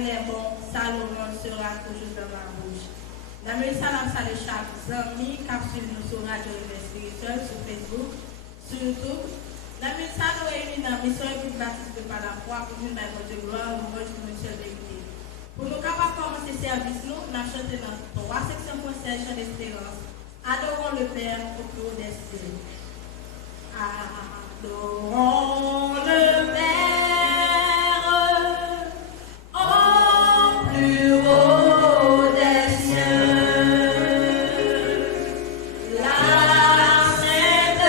il est bon, Salomon sera toujours dans ma bouche. La salam salut chaque ami qui suit nous sur Radio Réveil Spirituel, sur Facebook, sur YouTube. La salam est une mission et une baptiste par la foi pour nous mettre de gloire, nous pour nous servir. Pour nous capables de commencer ce service, nous avons chanté dans 3 sections pour chant d'espérance. Adorons le Père au plus haut des cieux. Adorons le Père au plus haut des cieux. La sainte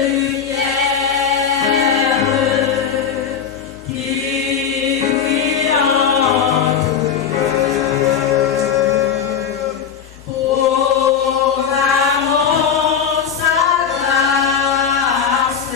lumière qui brille en proclamons sa grâce.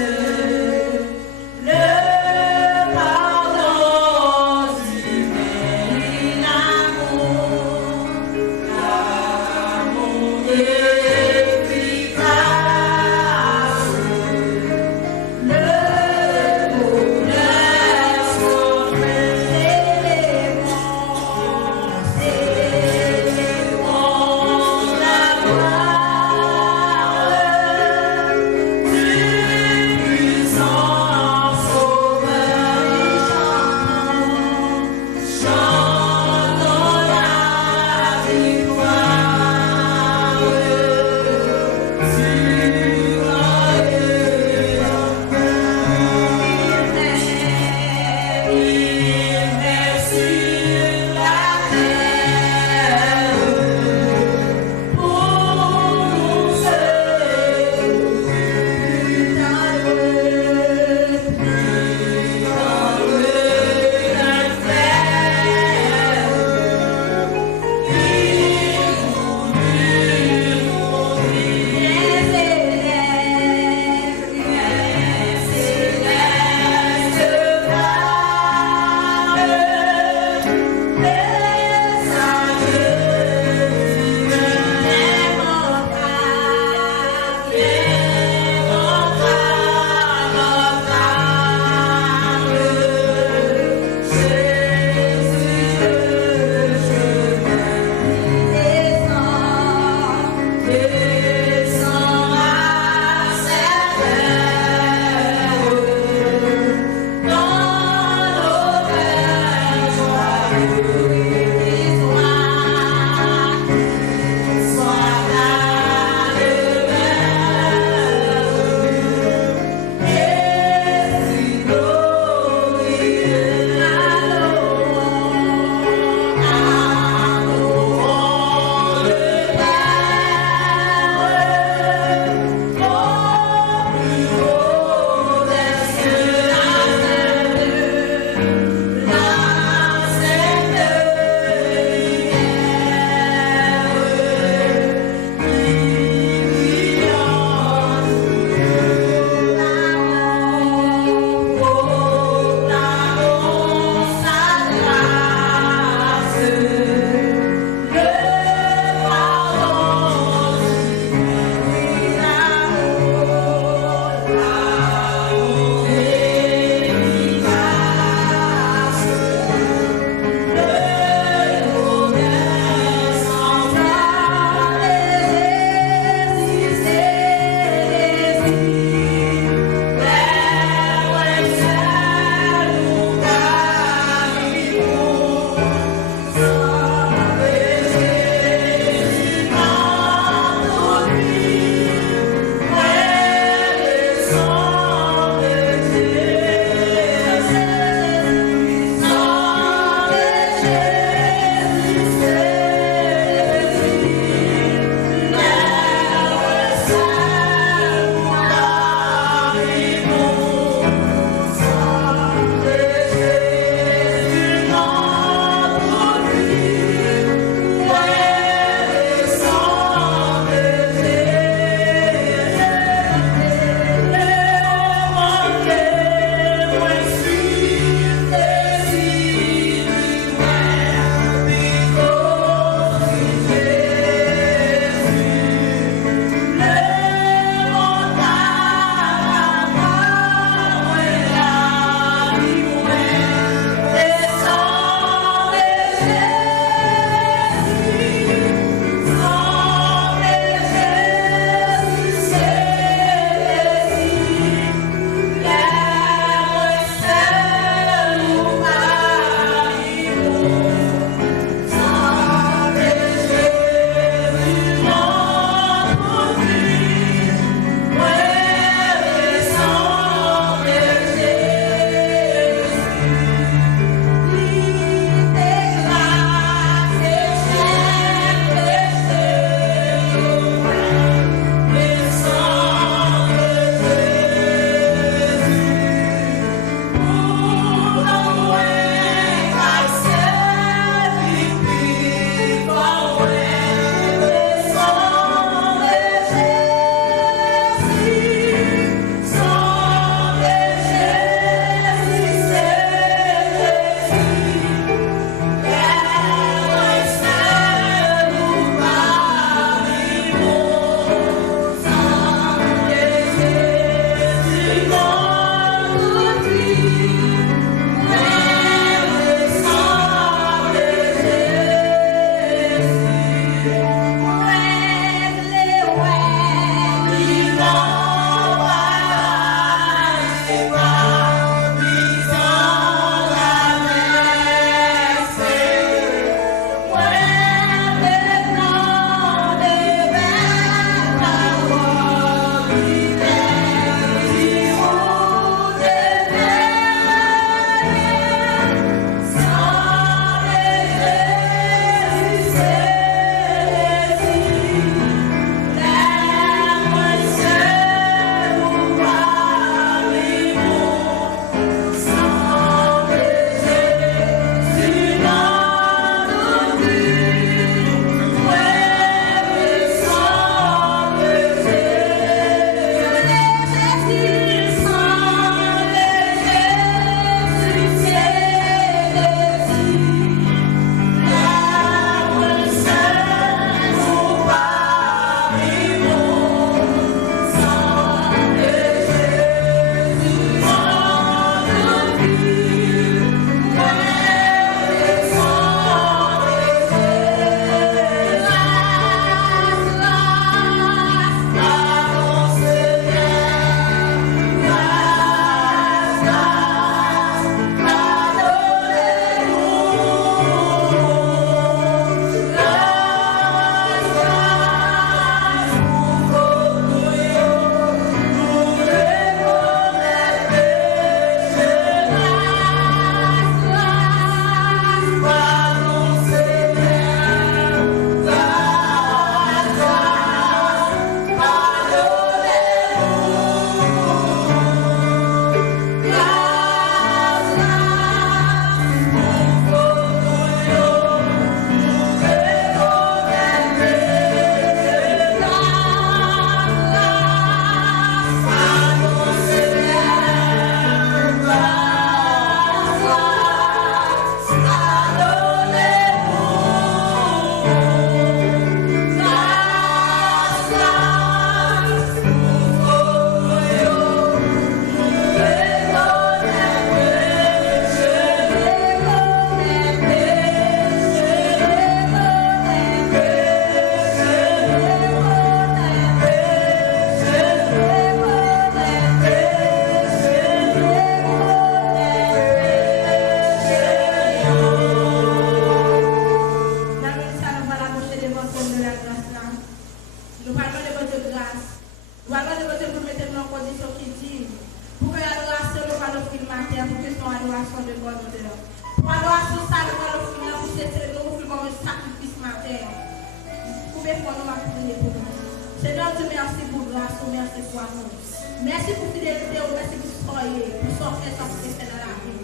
pour nous, m'a prié pour nous. Seigneur, Dieu, merci pour grâce, merci pour amour. Merci pour fidélité, merci pour soyez, pour sortir ça pour rester dans la vie.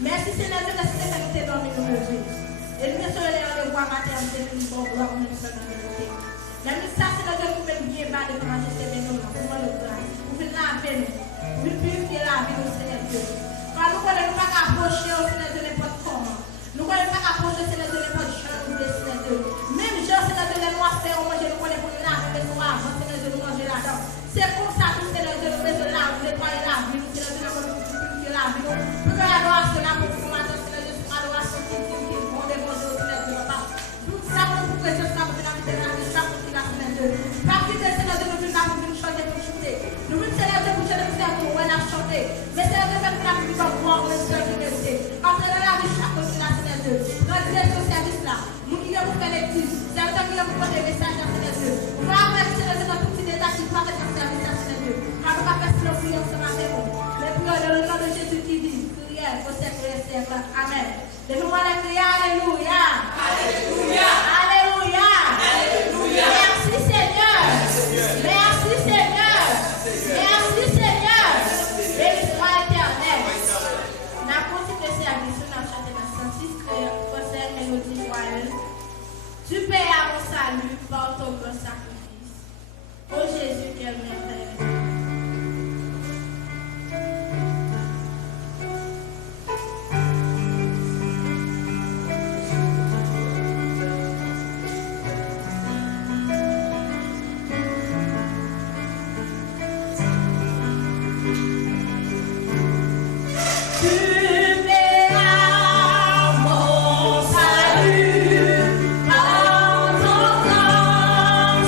Merci Seigneur Dieu, merci que nous t'es dormi nous Jésus. Et nous sommes les rendez-vous matin, nous sommes gloire, nous sommes dans la vérité. Même ça, Seigneur Dieu, nous pouvons bien battre de majesté de nous, pour nous le grâce, pour nous laver nous, pour nous purifier la vie, nous Seigneur Dieu. Quand nous ne pouvons pas approcher au Seigneur de n'importe comment, nous ne pouvons pas approcher au Seigneur de n'importe chose, Seigneur Dieu. Même Jean, Seigneur Dieu, les noirs faire, on mange, nous connaissons pour nous laver, mais nous avant, Seigneur Dieu, nous manger là-dedans. C'est comme ça que Seigneur Dieu, nous faisons la vie, nettoyer la vie, nous Seigneur Dieu, nous purifier la vie, pour que l'adoration, la pour nous matin, Seigneur Dieu, c'est l'adoration qui est bon, des bons jours, Seigneur Dieu, papa. Tout ça, nous pouvons que ce soit pour la vie de la vie, ça pour la Seigneur Dieu. Pas que Seigneur Dieu, nous venons là pour nous chanter, pour chanter. Nous venons Seigneur Dieu, pour chanter, pour faire pour nous chanter. Mais Seigneur Dieu, même pour la vie, pour voir, nous sommes qui mérité. Après la vie, chaque chose, la Seigneur Dieu. Dans ce service là, nous qui avons fait les petits, c'est un qui avons fait des messages à Seigneur Dieu. On va avoir Seigneur Dieu, dans tout petit détail qui doit être un service à Seigneur Dieu. Car nous va faire ce prière ce matin. Les prières dans le nom de Jésus qui dit, prière au siècle et siècle. Amen. Et nous allons crier Alléluia. Alléluia. Alléluia. Alléluia. Merci Seigneur. Merci Seigneur. Merci Seigneur. Béni soit l'éternel. On a continué le service, on a chanté la 106 concert mélodie joyeuse. Tu payes à mon salut par ton grand sacrifice. Ô Jésus, quel merveille. Salut, par ton grand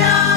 Let's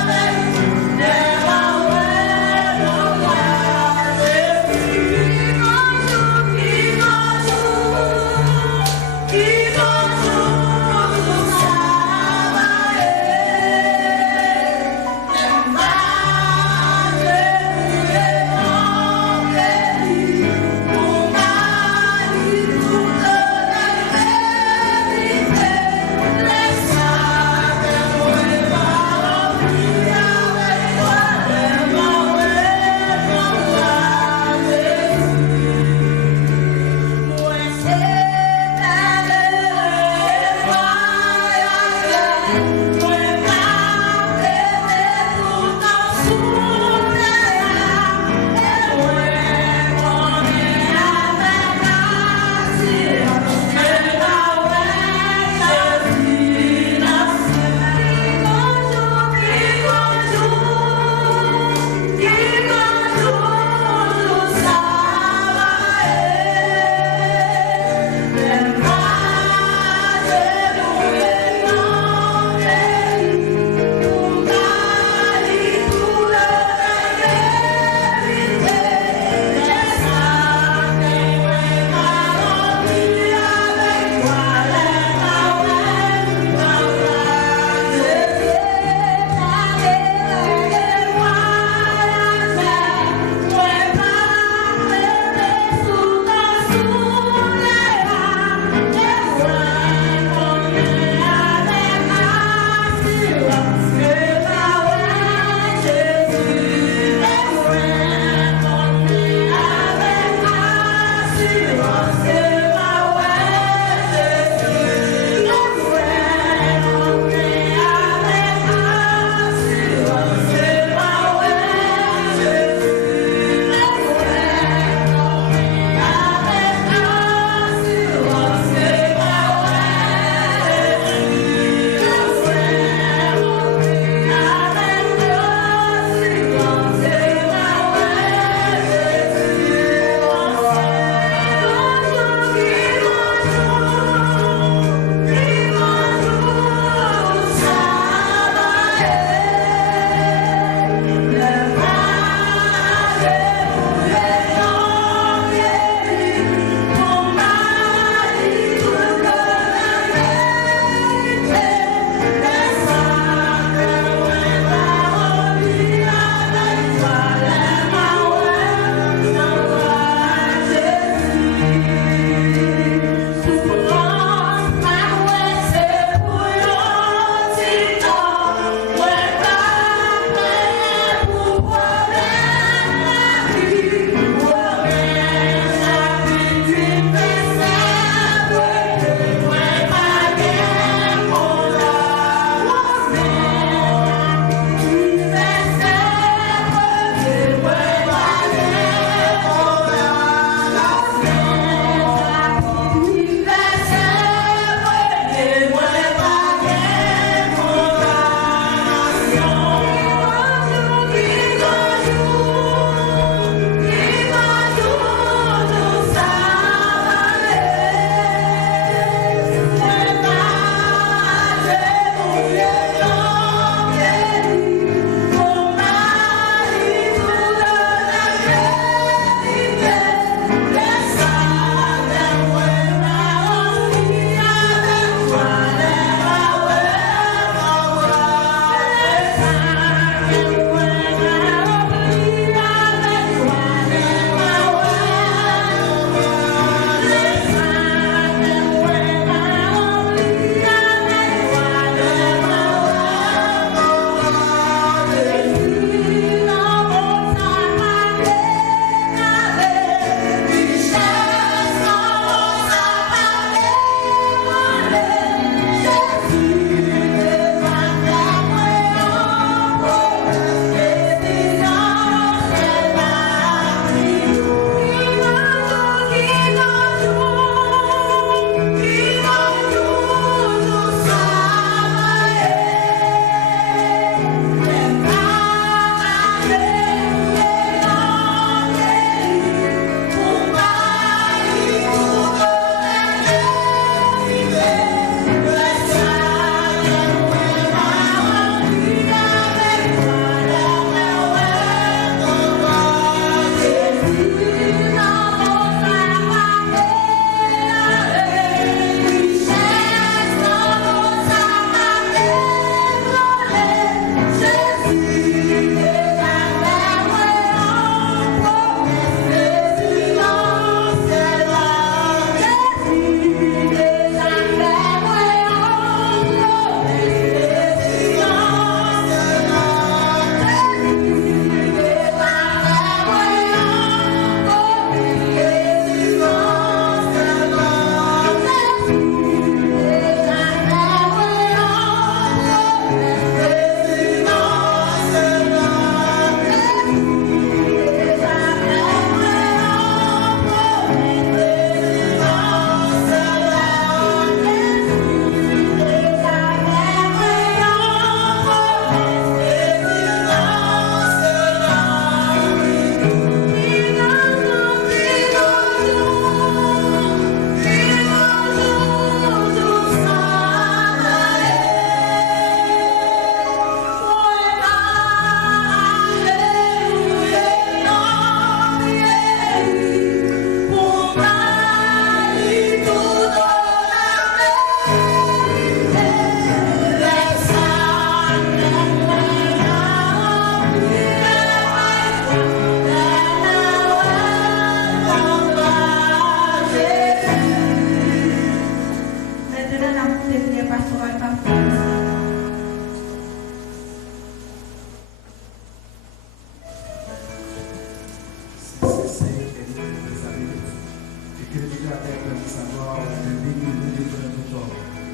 gloire, Dieu béni, nous détruire tout temps,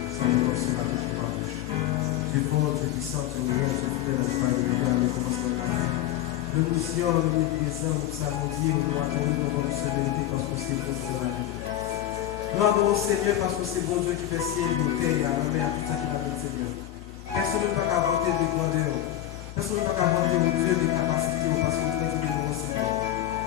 sans nous lancer la bouche de ma bouche. Dieu fort, Dieu puissant, Dieu réel, Dieu fidèle, Dieu pas le commencement de la vie. Nous nous sions, nous nous présents, nous savons dire, nous attendons notre sévérité parce que c'est bon Dieu la vie. Nous adorons Seigneur parce que c'est bon Dieu qui fait ciel, nous terre, à la mer, à tout ça qui l'a fait Seigneur. Personne ne peut pas inventer de grandeur. Personne ne peut pas inventer au Dieu des capacités parce que nous avons nous Seigneur.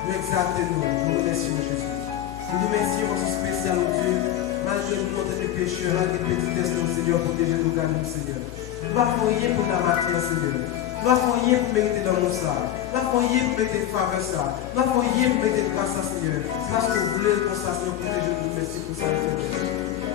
Nous exaltons, nous remercions Jésus. Nous nous remercions pour ce spécial au Dieu. Malgré nous, nous des pécheurs, malgré les petitesses, nous Seigneur, protéger nous, garder Seigneur. Nous n'avons rien pour la matière, Seigneur. Nous n'avons rien pour mériter dans mon ça. Nous n'avons rien pour mériter faveur ça. Nous n'avons rien pour mériter grâce à Seigneur. Parce que vous voulez le ça, Seigneur, protéger nous, merci pour ça, Seigneur.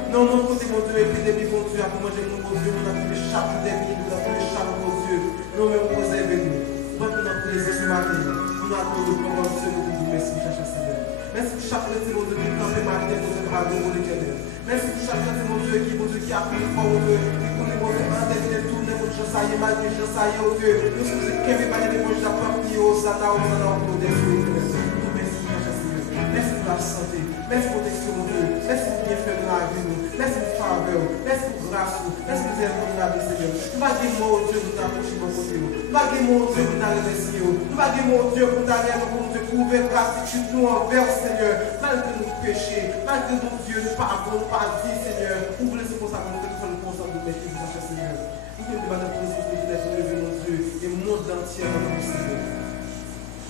Non, mon côté, mon Dieu, épidémie, mon Dieu, après manger nous, mon Dieu, nous avons trouvé chaque épidémie, nous avons trouvé chaque, mon Dieu. Nous même préserver nous. Donc, nous avons trouvé ce matin. Nous avons trouvé le moment, Dieu, nous vous merci, cher Seigneur. Merci pour chaque petit, mon Dieu, qui campait matin, mon Dieu, à nous, l'éternel. Merci pour chaque petit, mon Dieu, qui a pris le fort, mon Dieu, qui connaît, mon Dieu, en tête de tourner, mon Dieu, ça y est, malgré, je ça y est, mon Dieu. Nous sommes qui avaient pas de mon Dieu, pas pris au Satan, pour des choses. Nous merci, cher Seigneur. Merci pour la santé. Merci pour protection, mon Dieu. Merci pour bien faire dans la vie, nous. Merci pour faveur. Merci pour grâce, nous. Merci pour aider dans la vie, Seigneur. Nous va dire, mon Dieu, nous t'approcher mon côté, nous. Nous va dire, mon Dieu, nous t'arrêter, nous va dire, mon Dieu, pour t'arrêter, pour nous prouver gratitude, nous envers, Seigneur. Malgré nos péchés, malgré nos Dieu, nous pardon, pas dit, Seigneur. Vous voulez, c'est pour ça que nous faisons le constat de merci pour ça, Seigneur. Nous voulons demander pour nous lever, mon Dieu, et le monde entier, mon Seigneur.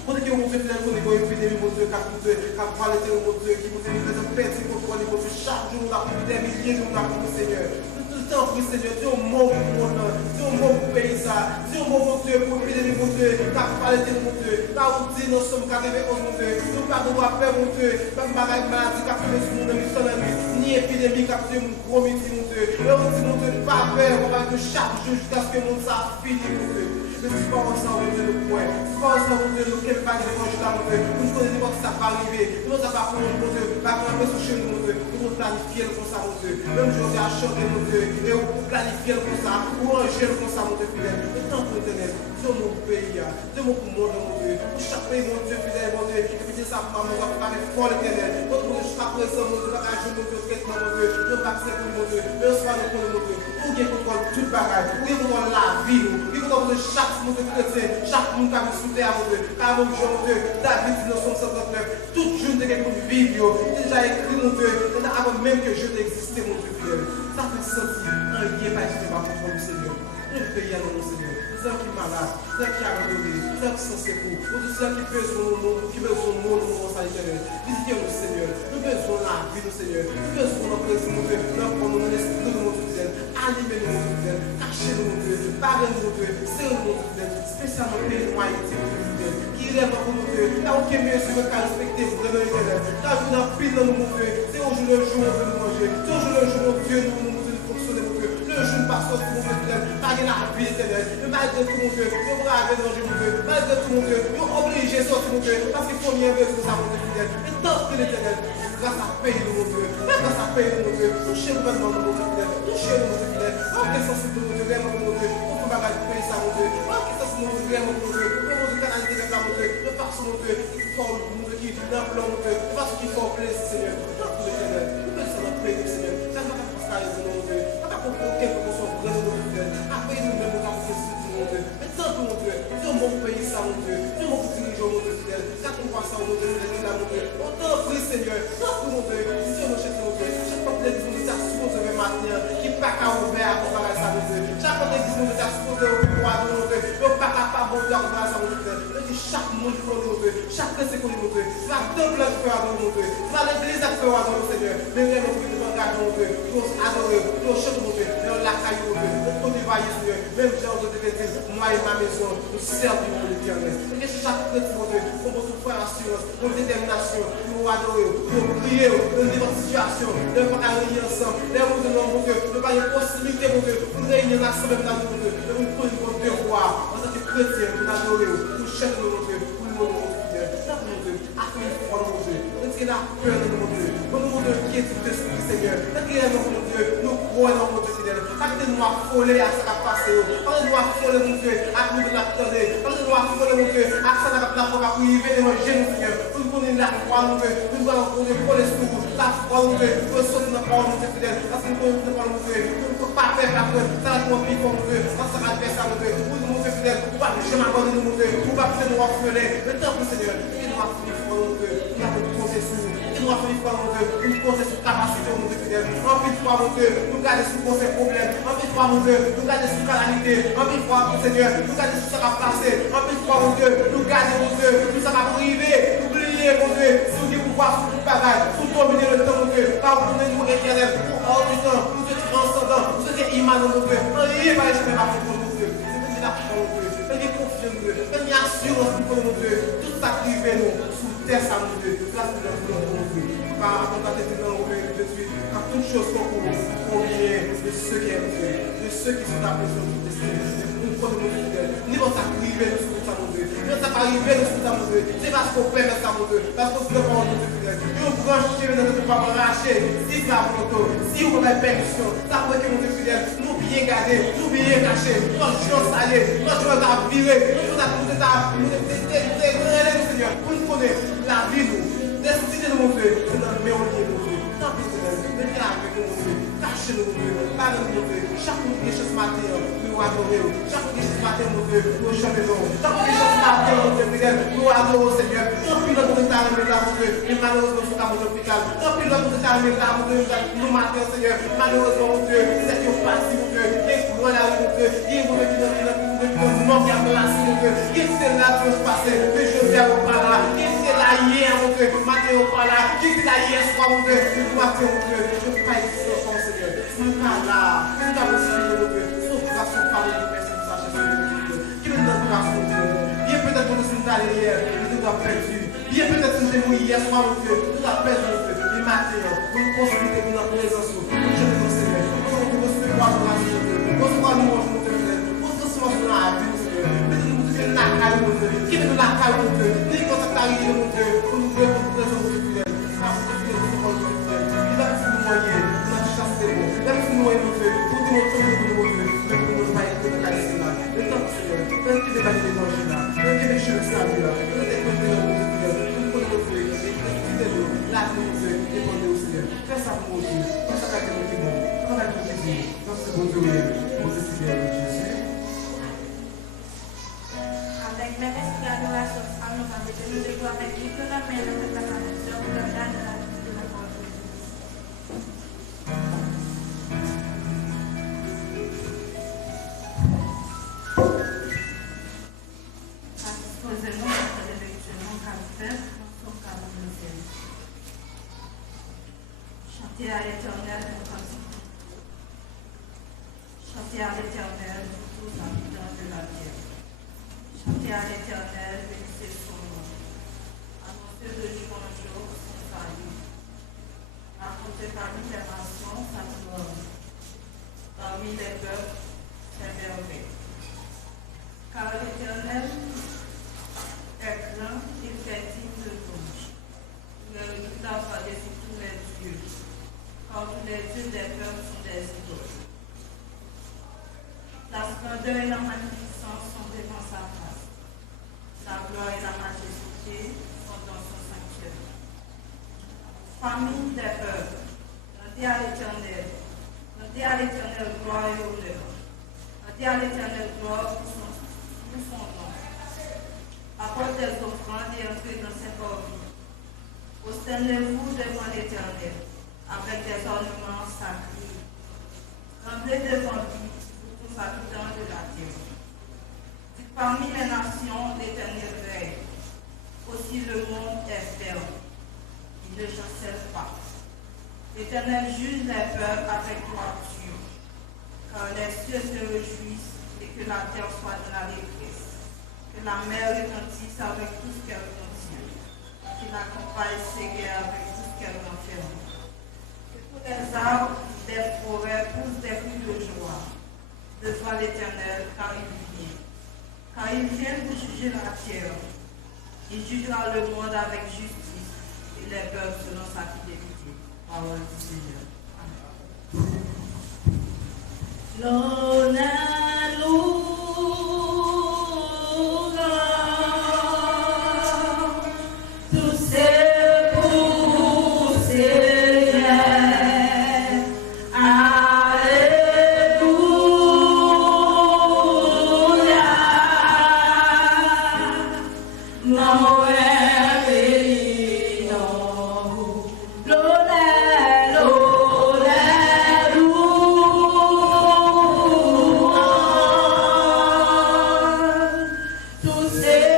Pour que mon Dieu, mon Dieu, épidémie, mon Dieu, qui a parlé de mon Dieu, qui vous dit de perdre contrôle, mon Dieu, chaque jour, nous avons des milliers, nous avons, Seigneur. Tout le temps, oui, Seigneur, Dieu, mot pour mon nom, Dieu, mot pour pays, ça, Dieu, mon Dieu, pour épidémie, mon Dieu, qui a parlé de mon Dieu, là où dit, nous sommes arrivés, mon Dieu, nous pas de faire, mon Dieu, pas de maladie, qui a fait sur mon nom, ni épidémie, qui a fait mon gros métier, mon Dieu, et on dit, mon Dieu, pas peur, on va de chaque jour jusqu'à ce que mon ça finisse, mon Dieu. Mais si pas ensemble, Dieu, le point, si pas ensemble, Dieu, le quel pas de manger là, mon Dieu, nous connaissons pas que ça va arriver, nous n'avons pas pour nous, mon Dieu, pas pour nous chez nous, mon Dieu, nous planifier comme ça, mon Dieu, même José a chanté, mon Dieu, et on planifier comme ça, ou ranger comme ça, mon Dieu, fidèle, et tant que l'éternel, Dieu, mon pays, Dieu, mon monde, mon Dieu, pour chaque pays, mon Dieu, fidèle, mon Dieu, et puis ça, mon Dieu, va faire fort l'éternel, notre Dieu, jusqu'à présent, mon Dieu, va agir, mon Dieu, traitement, mon Dieu, nous pas accepter, mon Dieu, mais on soit nous, mon Dieu, pour qu'il contrôle toute bagaille, pour qu'il contrôle la vie, pour qu'il contrôle chaque, mon Dieu, chrétien, chaque monde qui a sous terre, mon Dieu, car mon Dieu, David dit dans son 139, toute jeune de quelqu'un vivre, déjà écrit, mon Dieu, avant même que je n'existais, mon Dieu, fidèle. Ça fait sentir un lien pas été par contre du Seigneur. Nous pays à mon Seigneur. Nous sommes qui malades, nous sommes qui abandonnés, nous sommes qui sont secours, nous sommes qui besoin de nous, qui besoin de nous, nous sommes éternel. Visitez le Seigneur. Nous besoin de la vie du Seigneur. Nous besoin de notre présence, mon Dieu. Nous avons nos esprits de notre fidèle. Animez-nous, mon fidèle. Cachez-nous, mon Dieu. Parlez-nous, mon Dieu. Serrez-nous, mon fidèle. Spécialement pays de Haïti, mon Dieu. Qui rêve pour mon Dieu. Là où qui est mieux, c'est le cas respecté, vraiment éternel. Là où nous avons pile dans mon Dieu. C'est au jour le jour, on veut nous manger. C'est au jour le jour, mon Dieu, nous fonctionner, mon Dieu. Le jour passe au mon Dieu. Pas de la vie éternelle. Mais malgré tout, mon Dieu. Nous bravons manger, mon Dieu. Malgré tout, mon Dieu. Nous obligés de sortir, mon Dieu. Parce qu'il faut bien besoin de ça, mon Dieu, fidèle. Et tant que l'éternel, grâce à payer, mon Dieu. Grâce à payer, mon Dieu. Touchez-nous vraiment, mon Dieu, fidèle. Touchez-nous, mon Dieu, fidèle. En quelle sens, mon Dieu, vraiment, mon Dieu. On peut pas payer ça, mon Dieu. En quelle sens, mon Dieu, vraiment, mon Dieu. Mon Dieu, canalité de ça, mon Dieu. De parce, mon Dieu, il faut, mon Dieu, qui l'emploi, mon Dieu. Parce qu'il faut plaisir, Seigneur. Tant que l'éternel. Nous pensons à payer, Seigneur. Ça ne va pas prospérer, mon Dieu. Ça ne va pas pour quelque chose, mon Dieu, mon Dieu. Après, nous même, nous avons fait ce mon Dieu. Mais tant que, mon Dieu, Dieu m'a payé ça, mon Dieu. Dieu m'a dirigé, mon Dieu, fidèle. Quand on voit ça, mon Dieu, nous est là, mon Dieu. On t'en prie, Seigneur. Tant que, mon Dieu, si Dieu nous cherche, mon Dieu. Chaque fois que l'église nous est supposée de matin, qui n'est pas qu'à ouvrir à comparer ça, mon Dieu. Chaque fois que l'église nous est supposée au pouvoir de mon Dieu. Nous pas capable de voir ça, mon Dieu. Chaque monde pour nous, mon Dieu. Chaque chrétien pour nous, mon Dieu. C'est la temple de faire à mon Dieu. C'est la l'église de faire à mon Seigneur. Mais vraiment, pour nous engager, mon Dieu. Pour nous adorer, pour nous chanter, mon Dieu. Pour nous l'accueillir, mon Dieu. Pour nous dévailler, Seigneur. Même genre de dire, moi et ma maison, nous servons l'Éternel. Et que chaque chrétien, mon Dieu, pour nous faire assurance, pour détermination, pour nous adorer, pour nous prier, pour nous dire situation, de ne pas réunir ensemble. De nous donner, mon Dieu, de ne pas y avoir possibilité, mon Dieu, pour nous réunir ensemble, mon Dieu. De nous prendre notre devoir en tant que chrétien, pour nous adorer, pour chanter, mon Dieu, pour nous donner, mon Dieu. Ça, mon Dieu, accueillir froid, mon Dieu. Nous tirons la peur de mon Dieu. Pour nous donner qui est tout esprit, Seigneur. Nous tirons, mon Dieu, nous croyons, mon Dieu, Seigneur. Pas que nous affoler à ce qui a passé. Pas que nous affoler, mon Dieu, à nous de l'attendre. Pas que nous affoler, mon Dieu, à ce qui a passé. Pour arriver devant Jésus, Seigneur. Pour nous donner la croix, mon Dieu. Nous allons pour les pour la foi, mon Dieu, pour sauter dans la parole, mon Dieu, fidèle, parce que nous ne pouvons pas faire la preuve, ça va nous vivre, mon Dieu, ça va faire ça, mon Dieu, pour nous, mon Dieu, fidèle, pour pas que je m'abandonne, mon Dieu, pour pas que nous orphelins, le temps pour Seigneur, et nous avons fait foi, mon Dieu, nous avons compté sur nous, et nous avons fait foi, mon Dieu, une compté sur capacité, mon Dieu, fidèle, en plus de foi, mon Dieu, nous garder sur ces problèmes, en plus de foi, mon Dieu, nous garder sur calamité, en plus de foi, mon Seigneur, nous garder sur ce qui va passer, en plus de foi, mon Dieu, nous garder, mon Dieu, tout ça va arriver, oubliez, mon Dieu, si vous pouvoir sur tout bagage, pour dominer le temps, mon Dieu, car vous nous éternel, pour hors du temps, nous êtes transcendants, vous êtes immanents, mon Dieu, rien va échapper à vous, mon Dieu, c'est une affaire, mon Dieu, une confiance, mon Dieu, une assurance, mon Dieu, tout ça qui fait nous, sous terre, ça, mon Dieu, là, c'est le nom, mon Dieu, par contre, mon Dieu, de suite, car toutes choses sont pour bien de ceux qui aiment Dieu, de ceux qui sont appelés sur tout destin, nous prenons nos fidèles, nous allons s'arriver nous sur ça, mon Dieu, nous allons s'arriver nous sur ça, mon Dieu, c'est parce qu'on permet ça, mon Dieu, parce qu'on se demande, mon Dieu, fidèle, nous brancher dans notre pouvoir racher, si ça va pour si vous avez permission, ça peut que mon Dieu, fidèle, nous bien garder, nous bien cacher, notre chose salée, notre chose à virer, nous avons tout ça, nous Seigneur, pour nous connaître la vie, nous, destinée, mon Dieu, c'est notre meilleur lieu, mon Dieu, tant pis, Seigneur, mettez la avec nous, mon Dieu, cachez-nous, mon Dieu, parlez-nous, mon Dieu, chaque jour qui est ce matin, nous adorons, chaque jour qui est ce matin, mon Dieu, nous chantons, chaque jour qui est ce matin, mon Dieu, nous adorons, Seigneur, tant pis, notre état, mon Dieu, mais malheureusement, nous sommes à l'hôpital, tant pis, notre état, mon Dieu, nous matins, Seigneur, malheureusement, mon Dieu, c'est une partie, mon Dieu, et voilà, mon Dieu, et vous mettez dans le manque à place, mon Dieu, et c'est là que je passais, que je viens au pas là, et c'est là hier, mon Dieu, matin au pas là, qui c'est là hier soir, mon Dieu, et matin, mon Dieu, je ne pas ici, Seigneur, nous pas là, nous avons aussi, mon Dieu, sauf grâce au parler de personnes sachées, mon Dieu, qui nous donne grâce, mon Dieu, bien peut-être que nous sommes allés hier, nous avons perdu, bien peut-être que nous sommes hier soir, mon Dieu, nous avons perdu, mon Dieu, les matins, pour nous consolider pour notre présence, pour nous jeter nos Seigneur, pour nous recevoir nos amis, mon Dieu, pour recevoir nos manches, mon Dieu, pour nous recevoir sur la vie, mon Dieu, pour nous faire la caille, mon Dieu, qui nous la caille, mon Dieu, nous nous consacrer, mon Dieu, pour nous faire notre présence, mon Dieu, parce que nous sommes dans le Dieu, il a fait nous moyen, nous avons chassé les mots, il a fait nous moyen, mon Dieu, pour nous montrer, mon Dieu, mais pour nous faire une caisse là, le temps, Seigneur, le qui débat les manches là, le qui les choses là, le qui les choses là, la mon Dieu, et mon Dieu, Seigneur. Fais ça pour mon Dieu. Fais ça avec mon Dieu. Fais ça avec mon Dieu. Dans ce bon Dieu, mon Dieu, Seigneur Jésus. Avec mes restes d'adoration, nous avons nous déclarons avec lui que la main de la connexion, le plan de la vie de la porte. Disposez-nous à l'élections caractère, son cadre de ciel. Chantez à l'Éternel pour cantique. Chantez à l'Éternel pour tous les habitants de la terre. Chantez à l'Éternel, bénissez son nom. Annoncez de jour en jour son salut. Racontez parmi les nations sa gloire. Parmi les peuples, ses merveilles. Car l'Éternel est grand, il fait digne de louange. Il est redoutable par-dessus tous les dieux. Car tous les dieux des peuples sont des idoles. La splendeur et la magnificence sont devant sa face. La gloire et la majesté sont dans son sanctuaire. Famille des peuples, chantez à l'Éternel. Chantez à l'Éternel gloire et honneur. Chantez à l'Éternel gloire pour son nom. Apportez des offrandes et entrez dans ses corps. Prosternez-vous devant l'Éternel avec des ornements sacrés. Tremblez devant lui, vous tous habitants de la terre. Dites parmi les nations, l'Éternel règne. Aussi le monde est ferme. Il ne chancelle pas. L'Éternel juge les peuples avec droiture. Car les cieux se réjouissent et que la terre soit dans l'allégresse. Que la mer retentisse avec tout ce qu'elle contient. Qu'il accompagne ses guerres avec tout ce qu'elle renferme. Que tous les arbres des forêts poussent des cris de joie devant l'Éternel, car il vient. Car il vient pour juger la terre. Il jugera le monde avec justice et les peuples selon sa fidélité. Parole du Seigneur. Amen. Tous ces poussées Seigneur,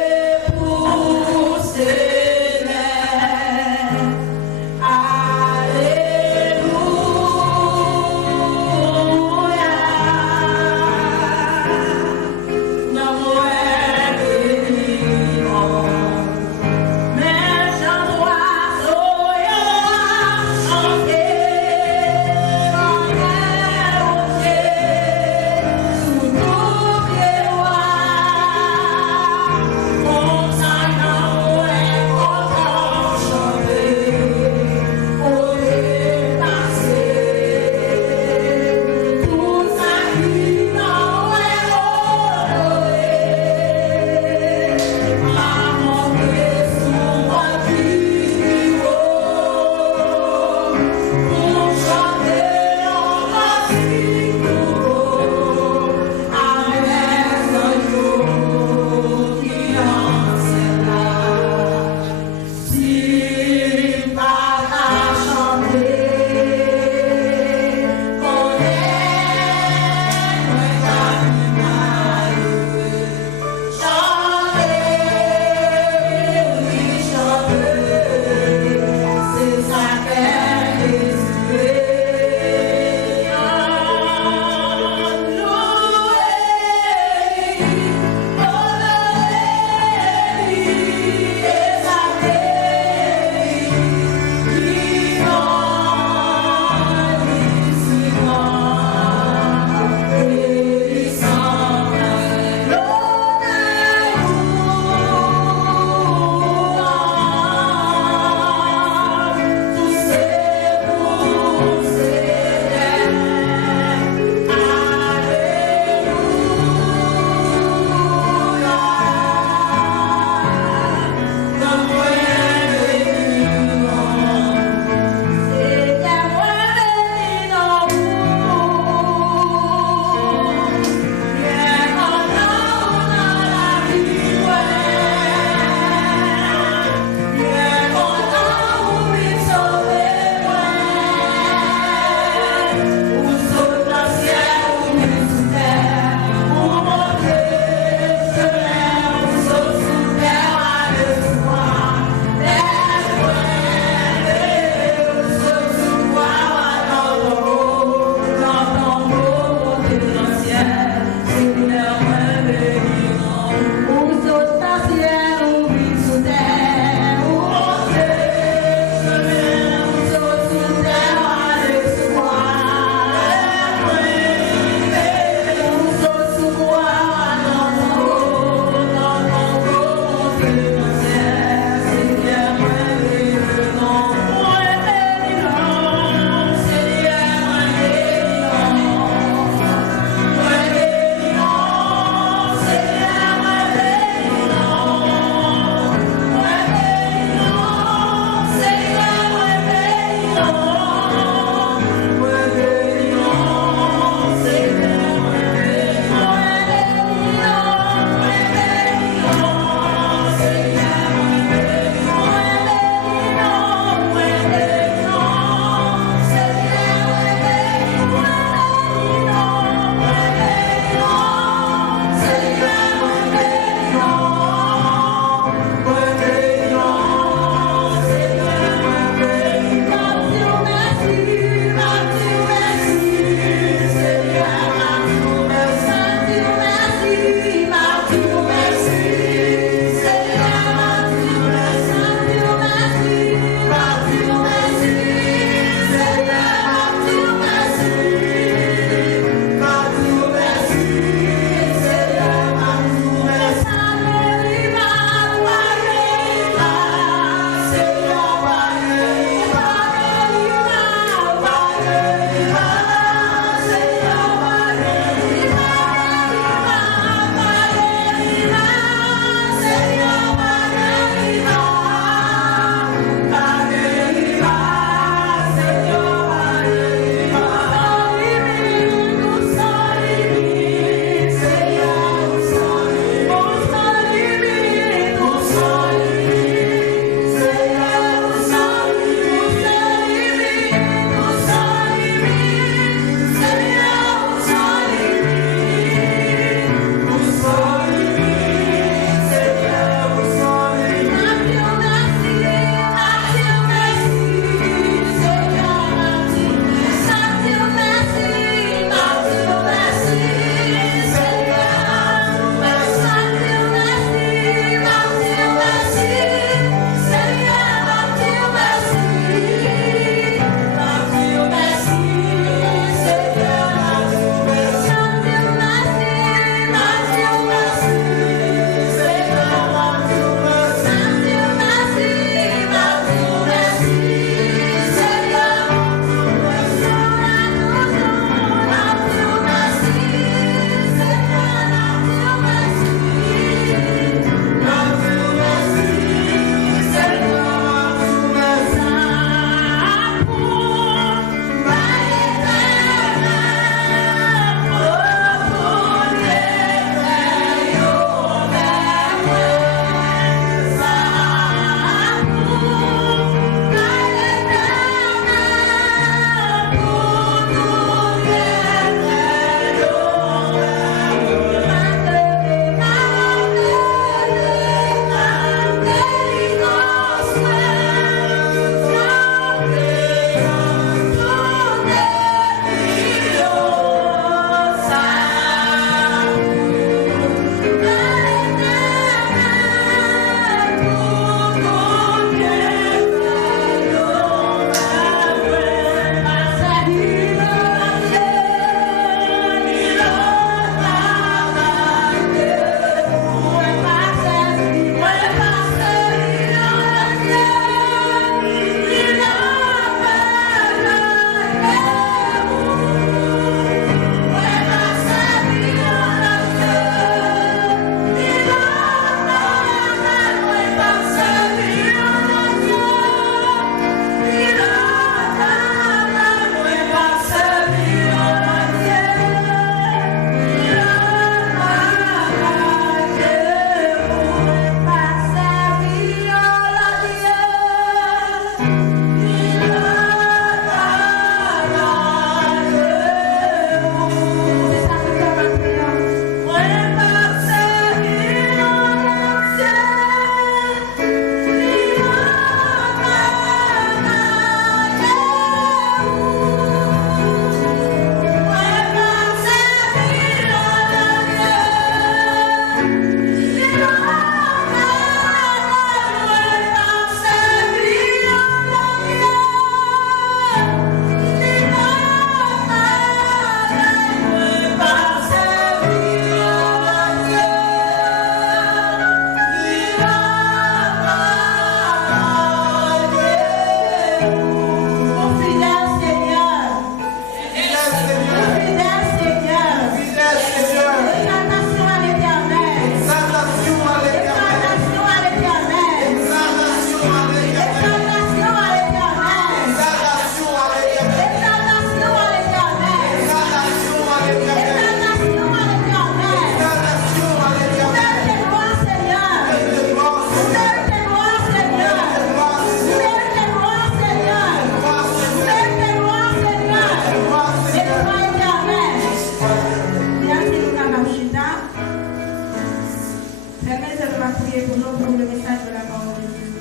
Seigneur, on va prier pour nous, pour le message de la parole de Dieu.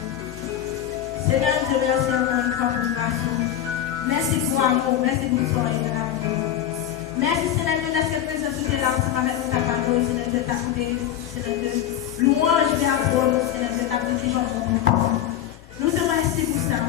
Seigneur, je te remercie encore une fois pour le grâce. Merci pour l'amour, merci pour le soin et l'amour. Merci Seigneur Dieu de cette présence où tu es là ensemble avec ta parole, Seigneur Dieu, ta côté, Seigneur Dieu. Louange vient pour nous, Seigneur Dieu, ta petite journée. Nous te remercions pour ça.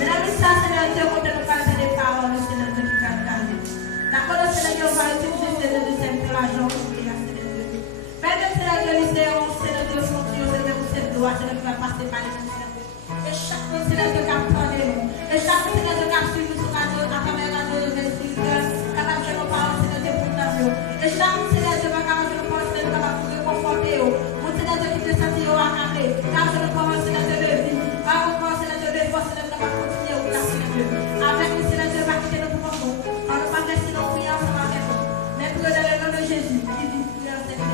Mesdames et sœurs, Seigneur Dieu, quand nous parlons des paroles, Seigneur Dieu, qui va garder. La parole, Seigneur Dieu, on va utiliser, Seigneur Dieu, cette l'argent pour prier, Seigneur Dieu. Père, Seigneur Dieu, les séances, Seigneur Dieu, sont Dieu, Seigneur Dieu, cette loi, Seigneur Dieu, va passer par les Seigneur Dieu. Et chaque fois, Seigneur Dieu, qui a parlé, et chaque fois, Seigneur Dieu, qui a suivi sur la à travers la Dieu, les spirituels, capable de nos paroles, Seigneur Dieu, pour nous. Et chaque fois, Seigneur Dieu, capable de nos paroles, Seigneur Dieu, capable de conforter, mon Seigneur Dieu, qui te sentit au accabé, capable de nos paroles, Seigneur Dieu, de vie, capable de nos paroles, Seigneur Dieu, de force, Seigneur Dieu, va continuer au place, Seigneur Dieu. Avec nous, Seigneur Dieu, va quitter nos profonds, on ne va pas laisser nos prières ensemble avec nous. Mais pour dans le nom de Jésus, qui dit prière, Seigneur,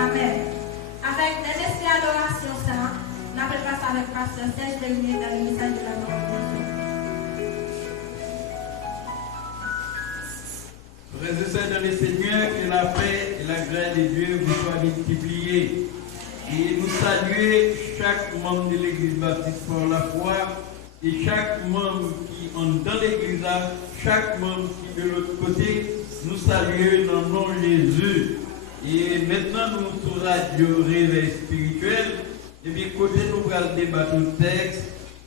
Amen. Avec l'esprit d'adoration, ça, on appelle pas ça avec Pasteur Serge Bernier dans le message de la parole de Dieu. Frères et sœurs dans le Seigneur, que la paix et la grâce de Dieu vous soient multipliées. Et nous saluons chaque membre de l'Église baptiste pour la foi et chaque membre qui est dans l'Église, chaque membre qui est de l'autre côté, nous saluons dans le nom de Jésus. Et maintenant, nous sur Radio Réveil Spirituel, et bien côté nous allons débattre le texte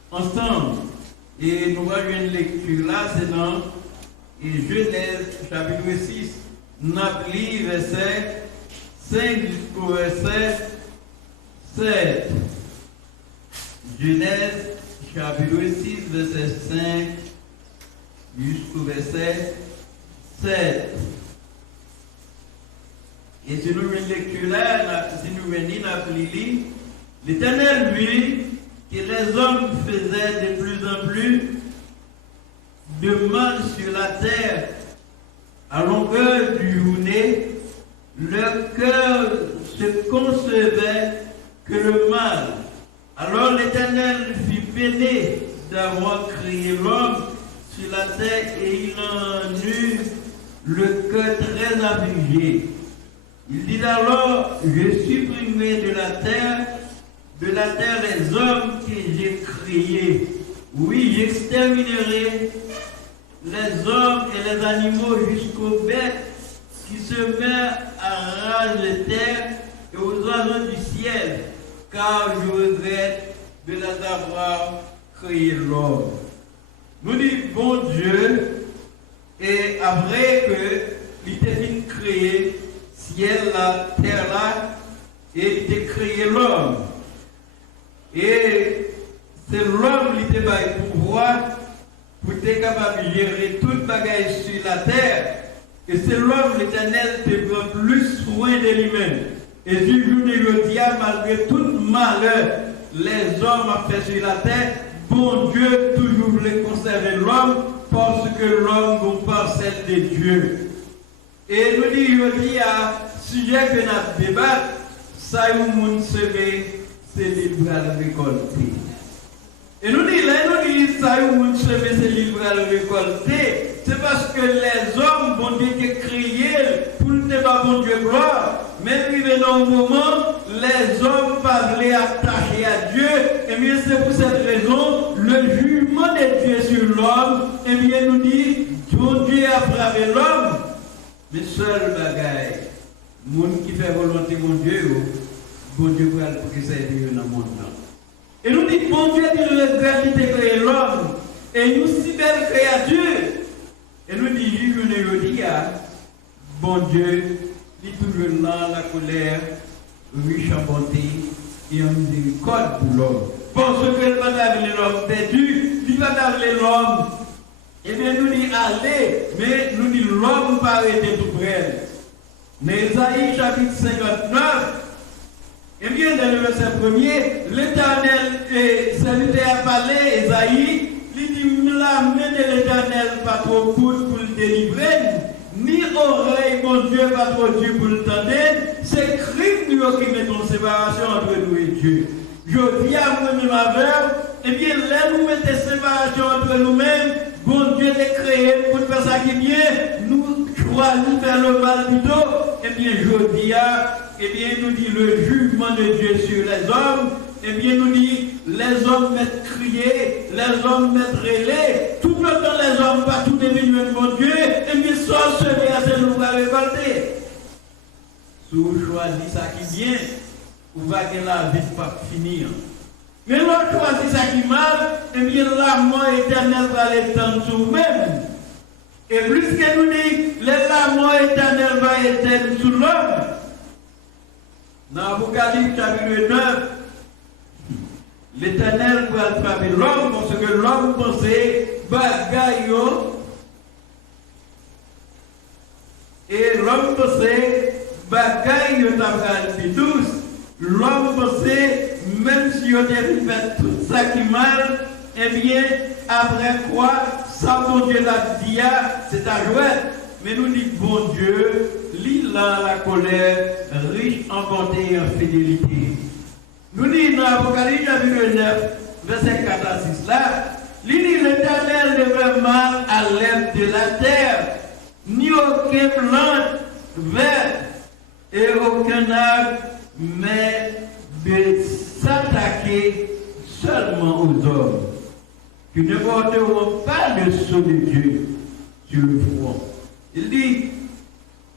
ensemble. Et nous allons une lecture là, c'est dans Genèse chapitre 6. Nous allons lire verset 5 jusqu'au verset 7. Genèse chapitre 6, verset 5 jusqu'au verset 7. Et si nous venons lecture là, si nous venons à lire, l'Éternel vit que les hommes faisaient de plus en plus de mal sur la terre. À longueur du journée, leur cœur se concevait que le mal. Alors l'Éternel fit peiner d'avoir créé l'homme sur la terre et il en eut le cœur très affligé. Il dit alors, je supprimerai de la terre les hommes que j'ai créés. Oui, j'exterminerai les hommes et les animaux jusqu'aux bêtes qui se mettent à rage de terre et aux oiseaux du ciel, car je regrette de les avoir créé l'homme. Nous disons, bon Dieu, et après que il était fini de créer ciel là, terre là, et il était créé l'homme. Et c'est l'homme qui était par pouvoir pour être capable de gérer toute bagaille sur la terre. Et c'est l'homme, l'Éternel, qui prend plus soin de lui-même. Et du jour de dia, malgré tout malheur, les hommes ont fait sur la terre, bon Dieu toujours voulait conserver l'homme parce que l'homme est une parcelle de Dieu. Et nous disons aujourd'hui à sujet que nous débattons, ça y est, monde semé, c'est libre à récolter. Et nous disons, ça y est, monde semé, c'est libre à récolter. C'est parce que les hommes ont été créés pour ne pas bon Dieu gloire. Mais dans un moment, les hommes parlaient attachés à Dieu. Et bien c'est pour cette raison, le jugement de Dieu sur l'homme, et bien nous dit, bon Dieu a frappé l'homme. Mais seul bagaille, le monde qui fait volonté mon Dieu, bon Dieu va le préserver dans le monde. Et nous dit, bon Dieu dit le regret de créer l'homme. Et nous si belle créature. Et nous disons, je dis, bon Dieu, il est toujours dans la colère, riche en bonté et en miséricorde pour l'homme. Parce que le pas l'homme perdu, il va d'appeler l'homme. Eh bien, nous disons, allez, mais nous disons, l'homme pas arrêter tout près. Mais Isaïe chapitre 59, eh bien, dans le verset 1er, l'Éternel est serviteur à parler, Isaïe, il dit, la main de l'Éternel pas trop courte pour le délivrer, ni oreille, mon Dieu, pas trop Dieu pour le tendre, c'est Christ qui met en séparation entre nous et Dieu. Je dis à vous-même avec, eh bien, là, nous mettons séparation entre nous-mêmes, bon Dieu est créé pour faire ça qui est bien, nous choisissons faire le mal plutôt, eh bien, je dis à eh bien, nous dit le jugement de Dieu sur les hommes, eh bien, nous dit les hommes mettent crier, les hommes mettent rêler, tout le temps les hommes pas tout devenu de mon Dieu, eh bien, sorcerer à ce nous va révolter. Si vous choisissez ça qui vient, vous allez la vie pas finir. Mais l'autre choisit ça qui mal, eh bien, la mort éternelle va l'étendre sur vous-même. Et plus que nous dit, la mort éternelle va éteindre sur l'homme. Dans Apocalypse chapitre 9, l'Éternel va frapper l'homme parce que l'homme pensait bagaille et l'homme pensait bagaille t'avait douce. L'homme pensait même si on avait fait tout ça qui mal, eh bien après quoi ça bon Dieu l'a dit c'est à jouer. Mais nous dit bon Dieu, l'île a la colère, riche en bonté et en fidélité. Nous dit dans l'Apocalypse chapitre 9, verset 4 à 6 là, l'île l'Éternel ne veut mal à l'herbe de la terre, ni aucun plante verte et aucun arbre, mais de s'attaquer seulement aux hommes, qui ne porteront pas le sceau de Dieu sur le front. Il dit,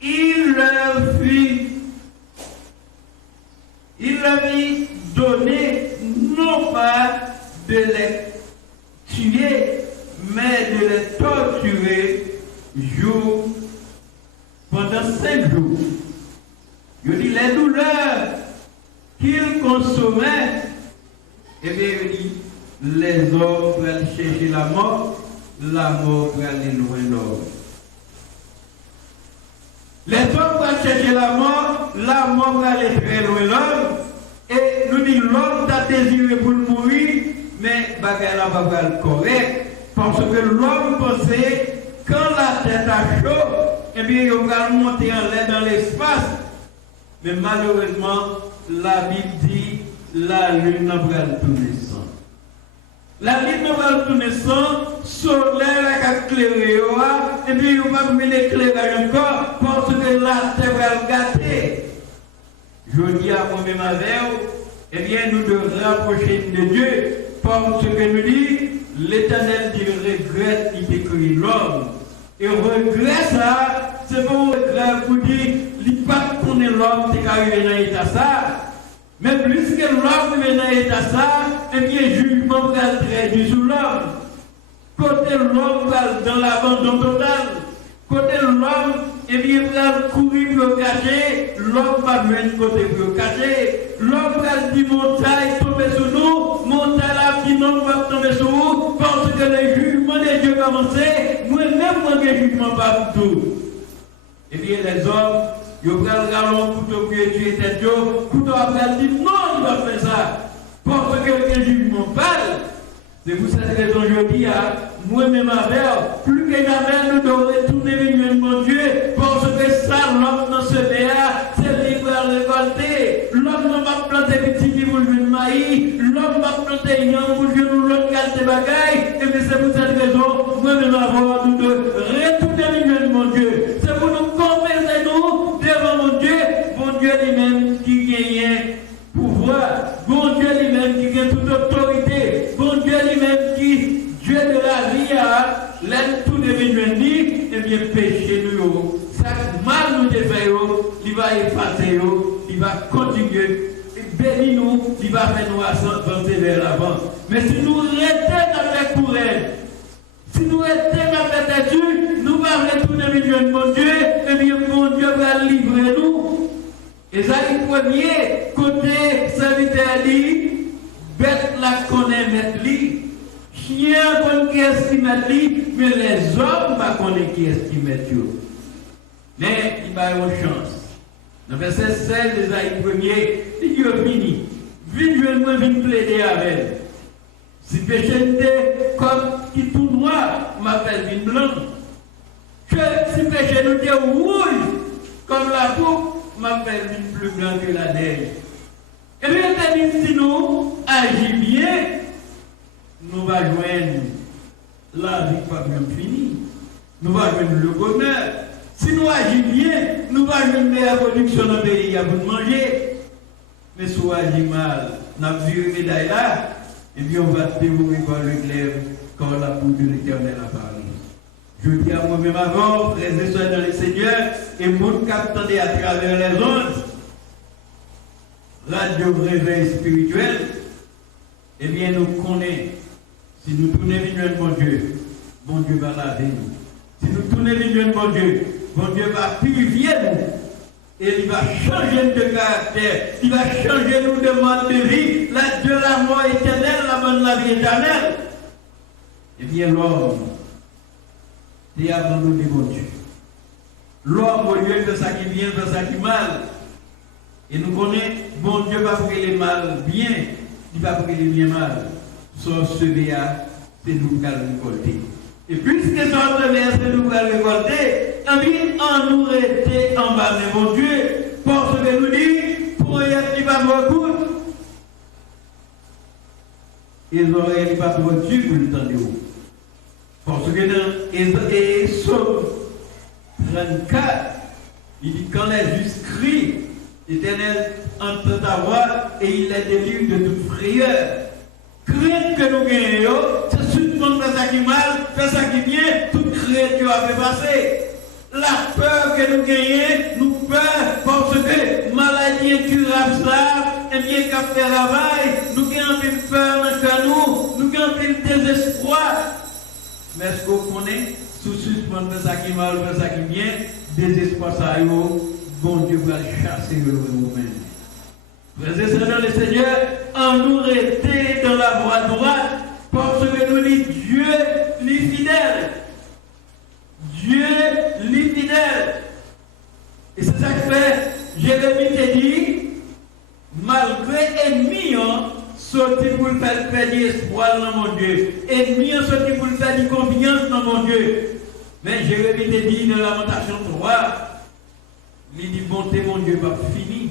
il leur fit donner non pas de les tuer, mais de les torturer pendant 5 jours. Il dit, les douleurs qu'il consommait, et bien il dit, les hommes pour aller chercher la mort pour aller loin l'homme. Les hommes vont chercher la mort va aller très loin l'homme. Et nous disons, l'homme a désiré pour mourir, mais bagarre là va être correct. Parce que l'homme pensait, quand la tête a chaud, eh bien, il va monter en l'air dans l'espace. Mais malheureusement, la Bible dit, la lune va tourner sans. La lune va tourner sans, soleil va éclairer, et puis on va mettre l'éclairage encore, parce que la terre va gâter. Je dis à moi-même avec vous, eh bien, nous devons rapprocher de Dieu, parce que nous dit, l'Éternel dit regrette, il décrit l'homme. Et regret ça, c'est pas un regret pour dire, il ne pas connaître l'homme, c'est qu'arrivé dans l'état ça. Mais plus que l'homme est dans l'état ça, eh bien, jugement va être traduit sur l'homme. Côté l'homme va dans l'abandon total. Côté l'homme, eh bien, il va courir pour le cacher. L'homme va venir côté pour le cacher. L'homme va dire montagne tomber sur nous. Montagne la dit non, va tomber sur nous. Parce que le jugement de Dieu va avancer. Moi-même, moi, le jugement va pour tout. Eh bien, les hommes, ils vont prendre le galon, couteau pour tuer tête. Couteau après, dit non, il va faire ça. Parce que le jugement parle. C'est pour cette raison que je dis à moi-même avec, plus que jamais nous devons retourner vers mon Dieu, parce que ça, l'homme dans ce béat, c'est libre à révolter. L'homme ne va planter petit qui pour le maïs, l'homme va planter un pour le l'autre garde des bagailles, et bien c'est pour cette raison, moi-même avec, nous devons retourner vers mon Dieu. C'est pour nous converser nous devant mon Dieu lui-même qui gagne pouvoir, mon Dieu lui-même qui gagne toute autorité, mon Dieu lui-même qui, Dieu de la vie, l'aide tout devenu dit, et bien péché nous, ça mal nous défaillons, il va effacer, il va continuer, bénir nous, il va faire nous avancer vers l'avant. Mais si nous restons avec pour elle, si nous restons avec Dieu, nous allons retourner vers mon Dieu, et bien mon Dieu va livrer nous. Esaïe 1er, côté serviteur dit, bête la connaît mettre lui, chien connaît qui est-ce qui met lui, mais les hommes ne connaissent qui est-ce qui met lui. Mais il va y avoir une chance. Dans le verset 16 d'Esaïe 1er, il est fini. Viens plaider avec elle. Si péché était comme qui tout noir, m'appelle vin blanc. Que si péché nous était rouge, comme la peau, m'appelle une plus grande que la neige. Et bien, si nous agissons bien, nous allons joindre la vie pas même finie. Nous allons joindre le bonheur. Si nous agissons bien, nous allons une meilleure production dans le pays pour manger. Mais si nous agissons mal, nous avons vu une médaille là, et bien on va dévorer par le glaive quand la poudre de l'Éternel a parlé. Je dis à moi-même avant, frères et sœurs dans le Seigneur, et mon capitaine à travers les ondes, radio réveil spirituel, eh bien nous connaissons, si nous tournons vers mon Dieu va laver nous. Si nous tournons vers mon Dieu va purifier nous. Et il va changer de caractère, il va changer nous de mode de vie, de la mort éternelle, la vie éternelle. Eh bien l'homme, est abandonné mon Dieu. L'homme, au lieu de ça qui vient, de ça qui mal. Et nous connaissons, bon Dieu va brûler les mal bien, il va brûler les bien mal. Sauf ce béat, c'est nous qui allons récolter. Et puisque sauf ce béat, c'est nous qui allons récolter, en nous rester en bas de mon Dieu, parce que nous dit, pour y être qui va beaucoup, ils n'auraient pas pour Dieu pour le temps de haut. Parce que dans Exode 34, il dit quand les justes crient, l'Éternel entend ta voix et il les délivre de toute frayeur. Crainte que nous gagnons, c'est seulement faire ça qui mal, faire ça qui bien, toute crainte qui va faire passer. La peur que nous gagnons, nous peur parce que maladie incurable ça, et bien qu'à faire travail, nous gagnons une peur dans nous gagnons un désespoir. Mais est-ce qu'on connaît, sous suspendre faire ça qui mal, faire ça qui bien, désespoir ça, bon Dieu va chasser le nous-mêmes. Frères et sœurs dans le Seigneur, en nous rester dans la voie droite, parce que nous dit Dieu est fidèle. Dieu est fidèle. Et c'est ça que fait, Jérémie te dit, malgré ennemi, sorti pour le faire perdre espoir dans mon Dieu. Ennemi, sorti pour le faire confiance dans mon Dieu. Mais Jérémie te dit dans Lamentation 3, il dit, bonté, mon Dieu, va finir.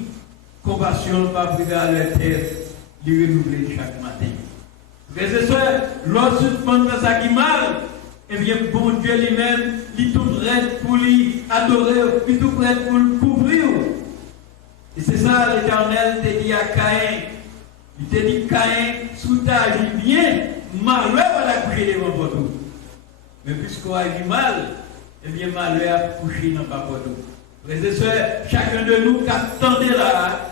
Compassion, va briser à leur tête, il renouveler chaque matin. Frères et sœurs, lorsque tu penses à ça qui mal, eh bien, bon Dieu lui-même, il est tout prêt pour lui adorer, il est tout prêt pour le couvrir. Et c'est ça, l'Éternel te dit à Caïn. Il te dit, Caïn, sous ta vie bien, malheur va la coucher devant votre. Mais puisqu'on a du mal, eh bien, malheur a couché dans votre. Frères et sœurs, chacun de nous qui attendait là,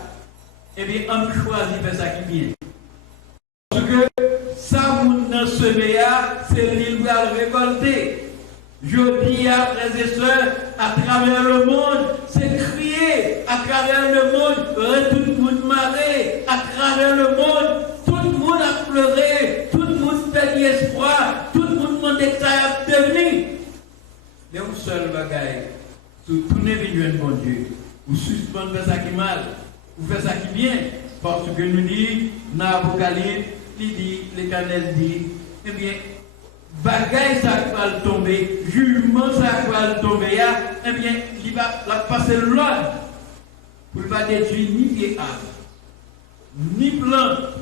eh bien, on choisit de faire ça qui vient. Parce que ça, vous dans ce méa, c'est l'île qui va le récolter. Je dis à frères et sœurs, à travers le monde, c'est crier, à travers le monde, tout le monde marrer, à travers le monde, tout le monde a pleuré, tout le monde fait espoir, tout le monde demande que ça a devenu. Mais un seul bagaille, tout tourner vers bon Dieu, vous suspendez ça qui mal, vous faites ça qui bien, parce que nous dit, dans l'Apocalypse, il dit, l'Éternel dit, eh bien, bagaille ça va tomber, jugement ça va tomber, eh bien, il va passer l'ordre pour ne pas détruire ni pieds arbres, ni plantes,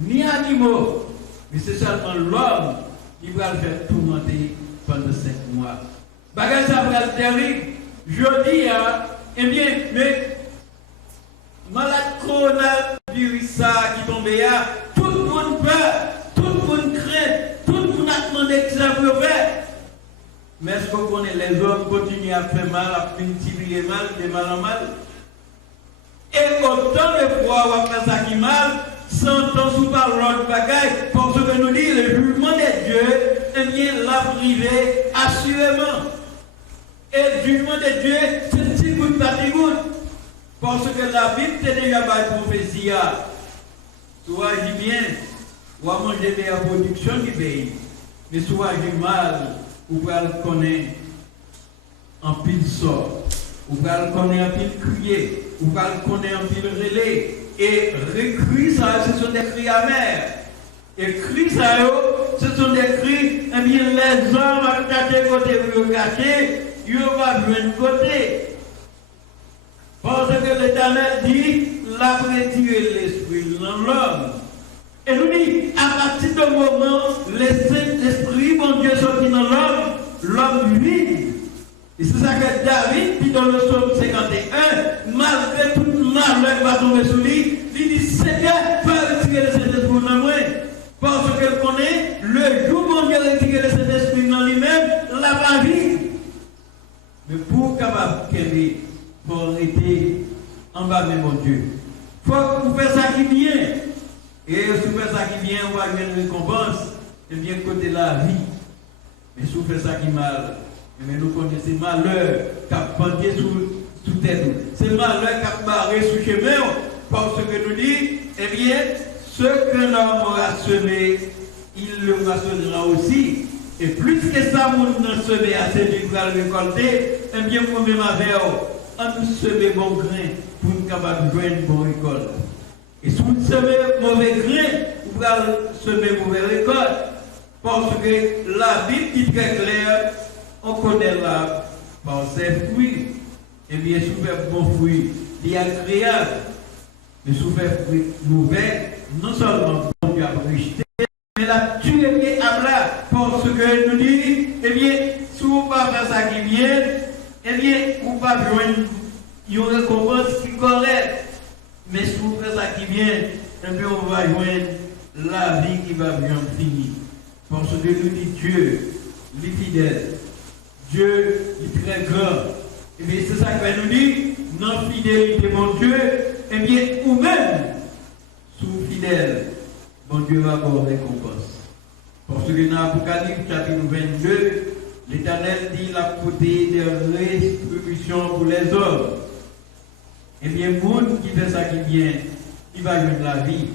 ni animaux, mais c'est seulement l'homme qui va le faire tourmenter pendant 5 mois. Bagaille ça va être terrible, je dis, eh bien, mais malade coronavirus ça qui tombe là, tout le monde peur, tout le monde craint, tout le monde a demandé que ça peut faire. Mais est-ce qu'on connaît les hommes continuent à faire mal, à multiplier mal, de mal en mal? Et autant de fois on va faire ça qui mal, sans temps sous par l'autre bagaille, parce que nous dit le jugement de Dieu, eh bien, l'a privé assurément. Et le jugement de Dieu, c'est petit bout par petit bout. Parce que la Bible est déjà par prophétie. Soit agis bien, ou à manger de la production du pays. Mais soit agis mal, ou va le connaître en pile sort, ou va le connaître en pile crier, ou va le connaître en pile relais. Et cris ça, ce sont des cris amers. Et cris ça, ce sont des cris, eh bien, les hommes à côté pour le cacher, ils vont venir côté. Parce que l'Éternel dit, la retirer l'esprit dans l'homme. Et nous dit, à partir du moment où l'esprit, mon Dieu, sorti dans l'homme, l'homme vide. Et c'est ça que David dit dans le psaume 51, malgré tout malheur qui va tomber sur lui, il dit Seigneur, va retirer le Saint-Esprit dans moi. Parce qu'elle connaît, le jour où Dieu retire le Saint-Esprit dans lui-même, la va vivre. Mais pour capable qu'elle ait, pour arrêter en bas de mon Dieu, il faut que vous fassiez ça qui vient. Et si vous faites ça qui vient, on va avoir une récompense. Et bien côté la vie. Mais si vous faites ça qui mal, mais nous connaissons malheur qui a pendu sous tête. C'est le malheur qui a barré sous chemin. Parce que nous dit, eh bien, ce que l'homme aura semé, il le moissonnera aussi. Et plus que ça, nous avons semé assez du grain récolter, eh bien, comme ma verre, on nous semé bon grain pour nous capables de jouer une bonne récolte. Et si vous semez mauvais grain, vous allez semer mauvaise récolte. Parce que la Bible dit très clair, on connaît l'arbre par ses fruits. Et bien, si vous faites bon fruit, il est agréable. Mais si vous faites fruit mauvais, non seulement bon Dieu a rejeté, mais la tué bien à plat. Parce que nous dit, eh bien, si vous ne faites pas ça qui vient, eh bien, vous ne pouvez pas joindre une récompense qui est correcte. Mais si vous faites ça qui vient, eh bien, on va joindre la vie qui va bien finir. Parce que nous dit Dieu, il est fidèle. Dieu est très grand. Et bien, c'est ça que nous dit, non fidélité, mon Dieu, eh bien, ou même, sous fidèle, mon Dieu va avoir récompense. Parce que dans l'Apocalypse, chapitre 22, l'Éternel dit la côté de restitution pour les hommes. Eh bien, le monde qui fait ça qui vient, il va jouer de la vie.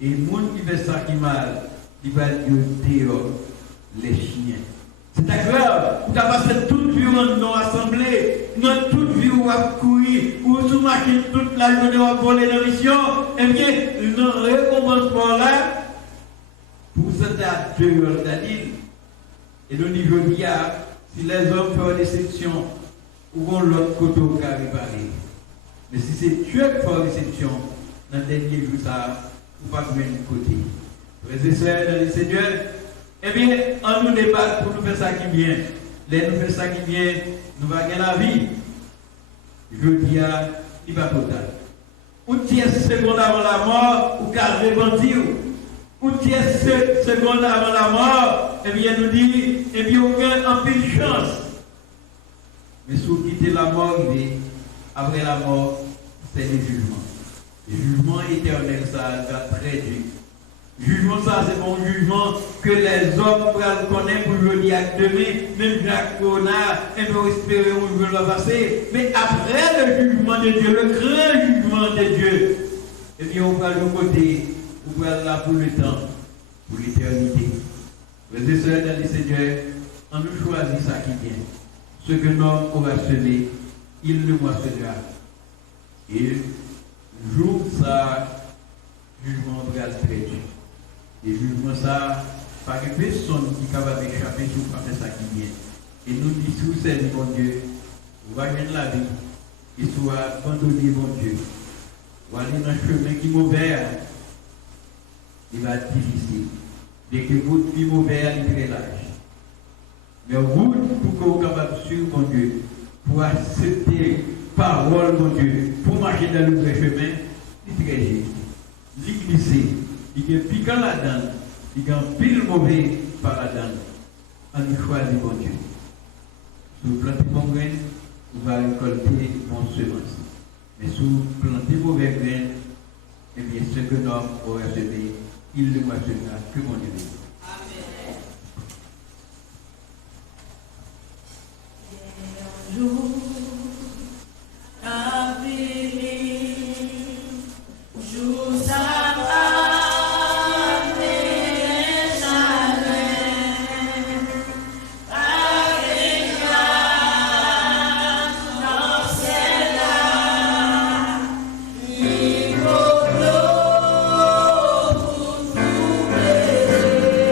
Et le monde qui fait ça qui mal, il va jeter les chiens. C'est grave. Vous avez passé toute vie dans l'assemblée, dans toute vie où vous avez couru, ou sous machine toute la journée où vous avez volé la mission. Eh bien, nous recommencement là, pour cette dehors d'Adil. Et nous disons, si les hommes font déception, où vont l'autre côté qui a réparé. Mais si c'est Dieu qui fait déception, dans le dernier jour, ça, vous ne pouvez pas venir du côté. Frères et sœurs, dans le Seigneur, eh bien, on nous débat pour nous faire ça qui vient. Les nous faire ça qui vient, nous allons gagner la vie. Je dis à, il va total. Ou 10 secondes avant la mort, ou qu'à repentir. Ou 10 secondes avant la mort, eh bien, nous dit, eh bien, on gagne en pile chance. Mais si vous quittez la mort, après la mort, c'est le jugement. Le jugement éternel, ça va très dur. Jugement, ça, c'est bon jugement que les hommes pourraient connaître pour le dire demain, même Jacques Connard, et nous espérons que va passer. Mais après le jugement de Dieu, le grand jugement de Dieu, eh bien, on va de côté, on va là pour le temps, pour l'éternité. Frères et sœurs dans le Seigneur, on nous choisit ça qui vient. Ce que l'homme aura semé, il le moissonnera. Et jour ça, jugement va être très dur. Et jugement ça, pas que personne qui est capable d'échapper sur faire ça qui vient. Et nous disons, c'est mon Dieu, vous allez gagner la vie, et soit abandonner mon Dieu. Vous allez dans un chemin qui est mauvais, il va être difficile. Dès que vous êtes mauvais, il est très large. Mais vous, pour que vous soyez capable de suivre mon Dieu, pour accepter parole mon Dieu, pour marcher dans le vrai chemin, il est très juste. Il est glissé. Il y a piquant là-dedans, il y a un pile mauvais par là-dedans. On choisit mon Dieu. Si vous plantez bon grain, vous allez récolter bon semence. Mais si vous plantez mauvais grain, eh bien, ce que l'homme aura semé, il le moissonnera que mon Dieu. Amen. Jour, jour, ça va. Thank you.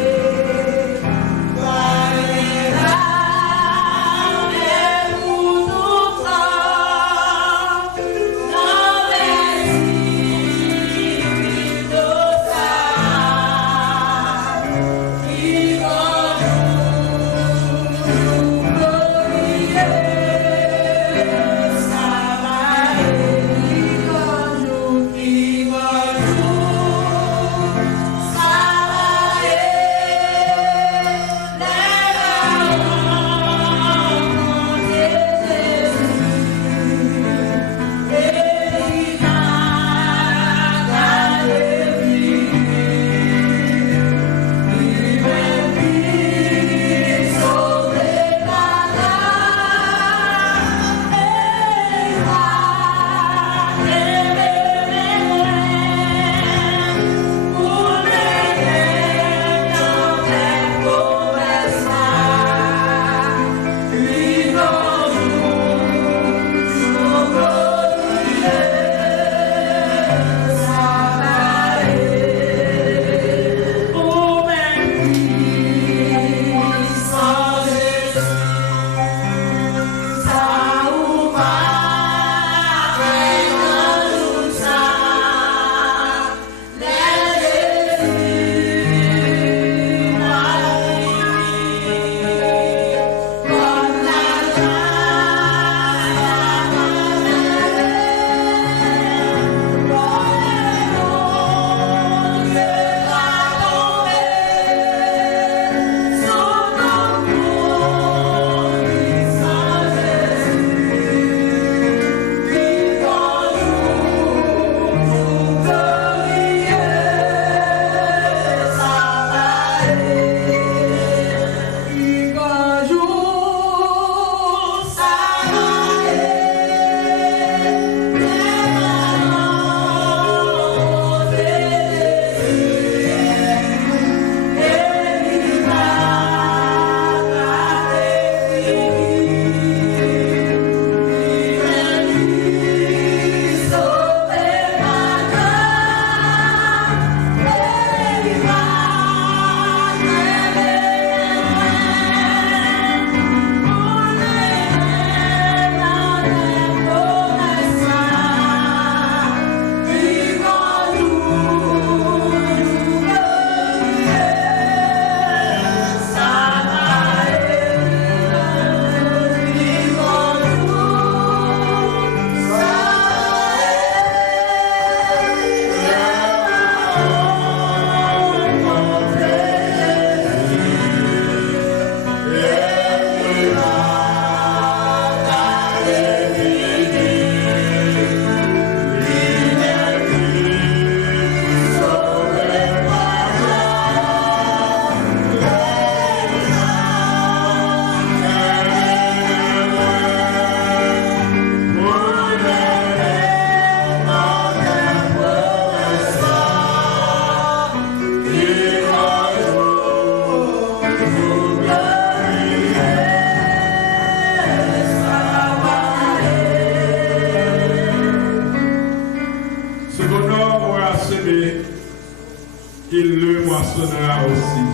il le moissonnera aussi.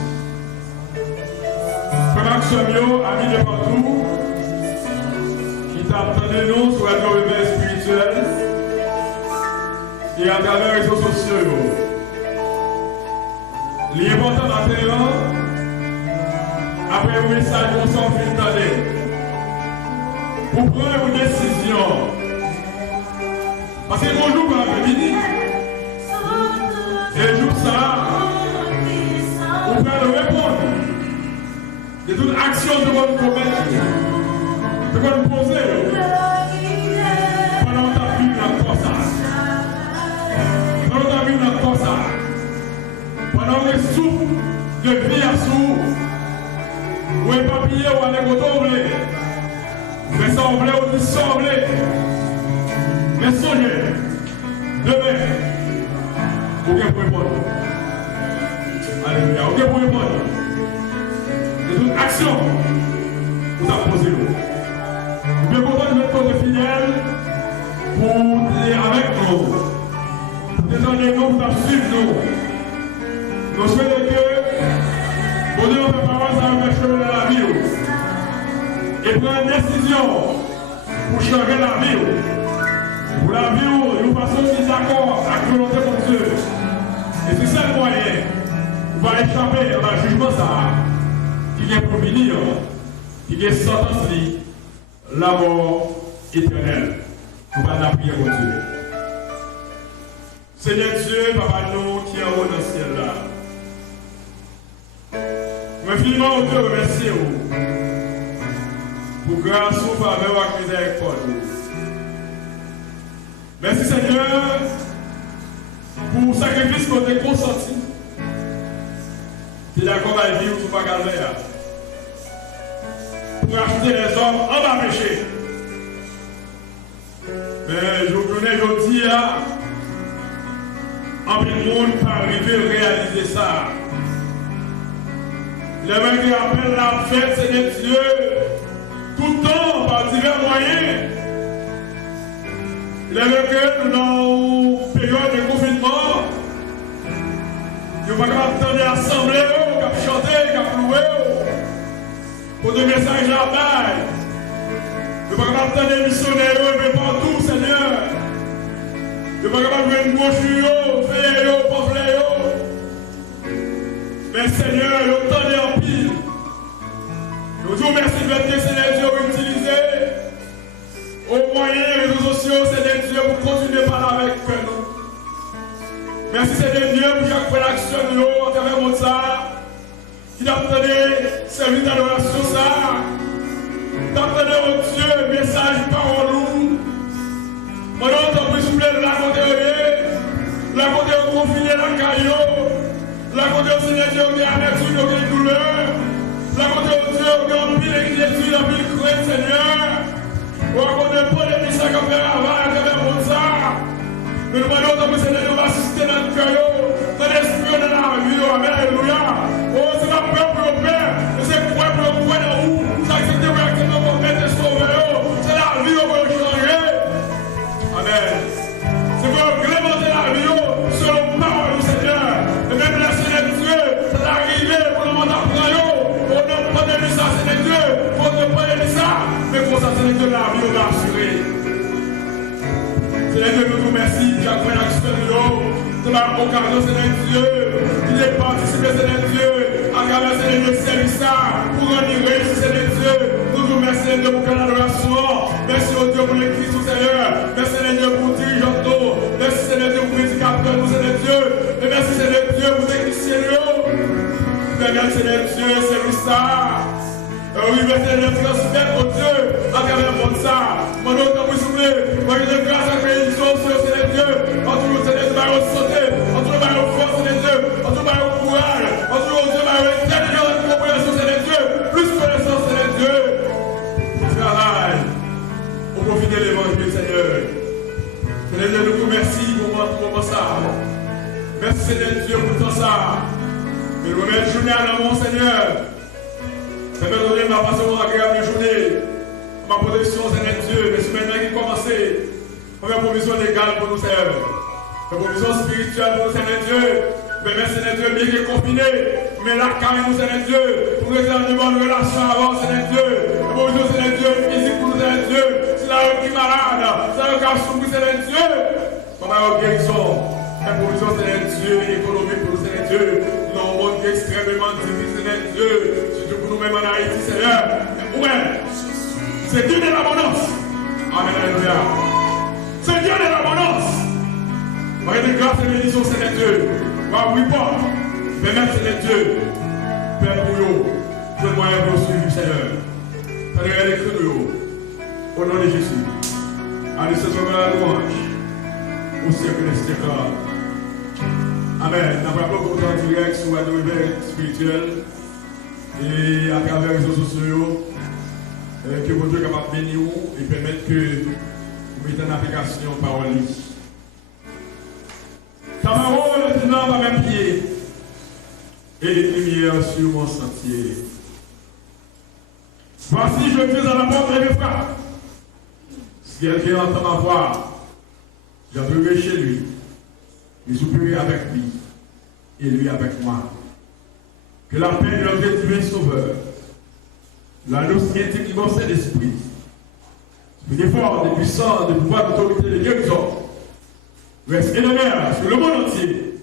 Frère Samuel, amis de partout, qui t'attendent nous sur Radio Réveil Spirituel et à travers les réseaux sociaux. L'important maintenant, après un message qu'on s'en fait d'aller, pour prendre une décision. Parce que bonjour pour l'après-midi. Et jour ça, vous pouvez répondre de toute action que vous commettre, que vous poser pendant ta vie dans le ça. Pendant ta vie dans le ça. Pendant le souffle de vie à sous, ou un papier ou un écotomble, mais semblez ou dissemblez. Mais songez, demain, aucun point répondre. Alléluia, aucun point répondre. De toute action, vous avez posé l'eau. Nous pouvons comprendre notre côté fidèle pour être avec nous. Pour désormais nous, pour suivre nous. Nous souhaitons que, pour nous, préparer ça avec le chemin de la vie. Et prendre une décision pour changer la vie. Pour la vie, nous passons d'accord avec la volonté de Dieu. Et c'est ça le moyen. On va échapper à un jugement ça, qui est pour venir, qui est sentence, la mort éternelle. On va la prière pour Dieu. Seigneur Dieu, Papa nous qui est en haut dans le ciel là. Nous infiniment te remercier pour grâce ou faveur avec miséricorde. Merci Seigneur pour le sacrifice qu'on t'a consenti. Tu es d'accord à vivre ou pas calmer. Pour acheter les hommes en bas péché. Mais je vous dis, en plus de monde pas arriver à réaliser ça. Les mecs qui appellent la fête, Seigneur Dieu, tout le temps par divers moyens. Les mecs que dans une période de confinement, ils ne sont pas capables de l'assemblée, de chanter, de louer, pour des messages à la baille. Ils ne sont pas capables de missionnaires, mais partout, Seigneur. Ils ne sont pas capables de faire une brochure, faire un pamphlet. Mais Seigneur, le temps est en pile. Nous disons merci de Seigneur Dieu utiliser au moyen des réseaux sociaux, Seigneur Dieu, pour continuer à parler avec nous. Merci Seigneur Dieu pour chaque réaction de nous à travers mon ça, qui t'a donné service d'adoration ça, t'a donné au Dieu message, parole lourde. Maintenant, t'as pris souffler de la côté confiné la caillou. La côté au Seigneur Dieu, qui a amertume, qui a douleur. La côté au Dieu, qui a pile inquiétude, qui a pile crainte, Seigneur. Ou à côté de Paul et Missa, qui a fait avant, qui a fait bon ça. Nous demandons que Seigneur Dieu va assister dans le cœur, dans l'esprit, dans la vie, alléluia. Oh, c'est la peur pour le Père, c'est quoi pour le point dans où. C'est accepter pour accepter pour mettre et sauver. C'est la vie, on va changer. Amen. C'est pour agrémenter la vie, selon la parole du Seigneur. Et même la Seigneur Dieu, c'est arrivé pour le monde après eux. On ne pas de ça, Seigneur Dieu. On ne pas de ça. Mais pour ça, Seigneur Dieu, la vie, on va assurer. Seigneur Dieu, nous vous remercions. Chaque fois, l'action de nous, de la occasion, Seigneur Dieu, qui est participé, Seigneur Dieu, à travers Seigneur Dieu, service pour rendre réussi, Seigneur Dieu. Nous vous remercions, Seigneur Dieu, pour quelle adoration. Merci au Dieu pour l'église, Seigneur. Merci, Seigneur Dieu, pour dirigeant. Merci, Seigneur Dieu, pour prédicateur, nous, Seigneur Dieu. Et merci, Seigneur Dieu, pour technicien. Regarde, Seigneur Dieu, service ça. Oui, mais Seigneur, transfert au Dieu à travers le monde ça. Mon nom, comme vous souvenez, voyez de grâce à bénédiction sur Seigneur Dieu. En tout le Seigneur, va au sauter. En tout le va au force, Seigneur Dieu. En tout le va au courage. En tout le Dieu va au intelligence et compréhension, Seigneur Dieu. Plus connaissance, Seigneur Dieu. Travail. Pour profiter de l'évangile, Seigneur. Seigneur Dieu, nous vous remercions pour ça. Merci, Seigneur Dieu, pour tout ça. Et nous remettons journée à l'amour, Seigneur. Seigneur Dieu, ma passion agréable journée. Ma protection, Seigneur Dieu, les semaines qui commencent. Ma provision légale pour nous, Seigneur. Ma provision spirituelle pour nous, Seigneur Dieu. Ma mais Seigneur Dieu, bien que confiné, mais là, quand nous, Seigneur Dieu, pour réserver de bonnes relations avant, Seigneur Dieu, pour nous, Seigneur Dieu, physique pour nous, Seigneur Dieu, c'est là qui est malade, c'est là qui a souffert, Seigneur Dieu, pour ma guérison, improvisation, Seigneur Dieu, économique pour nous, Seigneur Dieu, nous avons un monde extrêmement difficile, Seigneur Dieu, surtout pour nous-mêmes en Haïti, Seigneur, nous-mêmes, c'est Dieu de l'abondance, amen, alléluia, c'est Dieu de l'abondance. Voyez de grâce et bénédiction, Seigneur Dieu. Oui, pas. Mais même, Seigneur Dieu, Père pour nous, je veux moyen pour suivre, Seigneur. Seigneur, écrit nous, au nom de Jésus. Allez, ce soir, la louange, au siècle des siècles. Amen. Nous avons beaucoup de direct sur la nouvelle spirituelle et à travers les réseaux sociaux, que votre Dieu est capable de bénir et permettre que vous mettez en application parole. Ta parole est une lampe à mes pieds et une lumière sur mon sentier. Voici, je suis à la porte et je frappe. Si quelqu'un entend ma voix, j'entrerai chez lui, je souperai avec lui et lui avec moi. Que la paix de notre divin Sauveur, la noce intime du bon Saint-Esprit, de force, de puissance, de pouvoir, d'autorité, de guérison, reste énorme sur le monde entier